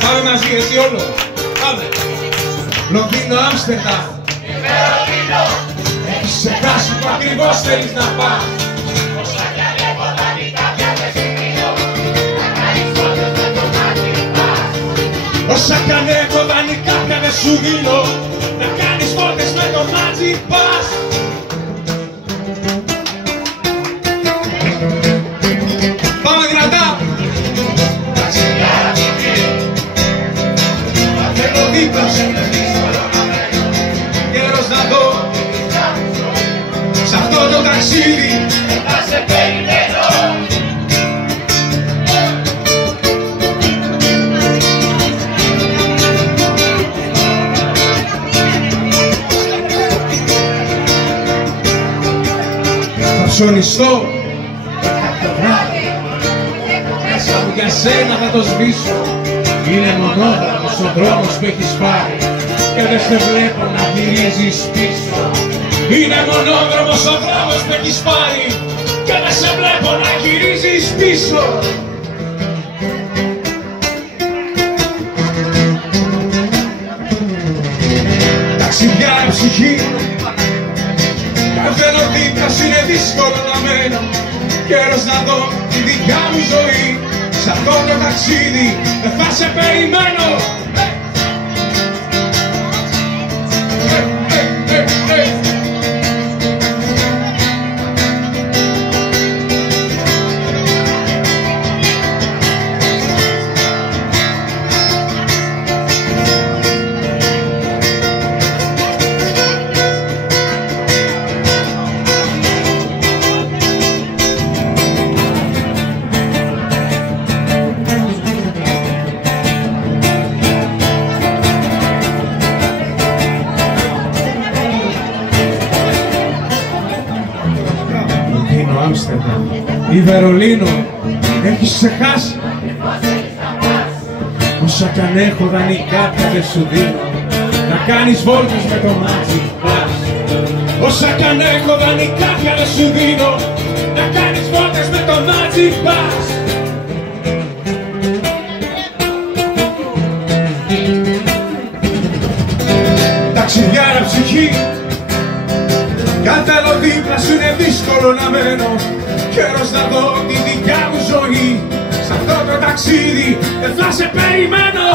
Πάμε μαζί, έτσι όλο. Πάμε. Λονδίνο, Άμστερνταμ. Βερολίνο. Έχεις ξεχάσει που ακριβώς θέλεις να πας. Όσα κι αν έχω δανεικά πια δεν συγκρίνω. Να κάνεις φώτος με το μάτι πας. Όσα κι αν έχω δανεικά πια δεν σου δίνω. Να κάνεις βόλτες με το Magic Pass. Πάμε δυνατά. Ταξιδιάρα ψυχή. Θα θέλω δίπλα σου. Καιρός να δω σ' αυτό το ταξίδι. Θα σε περιμένω. Θα ψωνιστώ κάποιο βράδυ. Μέσα μου για σένα θα το σβήσω. Είναι μονόδρομος ο δρόμος που έχεις πάρει και δεν σε βλέπω να γυρίζεις πίσω. Είναι μονόδρομος ο δρόμος που έχεις πάρει και δεν σε βλέπω να γυρίζεις πίσω. Ταξιδιάρα ψυχή, καθένω δίπλα σου είναι δύσκολο να μένω. Καιρός να δω τη δικιά μου ζωή. Σ' αυτό το ταξίδι δεν θα σε περιμένω. Λονδίνο, Άμστερνταμ ή Βερολίνο, έχεις ξεχάσει. Όσα κι αν έχω δανεικά πια δεν σου δίνω. Να κάνεις βόλτες με το Magic Pass. Όσα κι αν έχω δανεικά πια δεν σου δίνω. Να κάνεις βόλτες με το Magic Pass. Ταξιδιάρα ψυχή, καθένω δίπλα σου είναι δύσκολο να μένω. Καιρός να δω τη δικιά μου ζωή. Σ' αυτό το ταξίδι δεν θα σε περιμένω.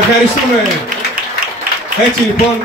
Ευχαριστούμε. Έτσι λοιπόν.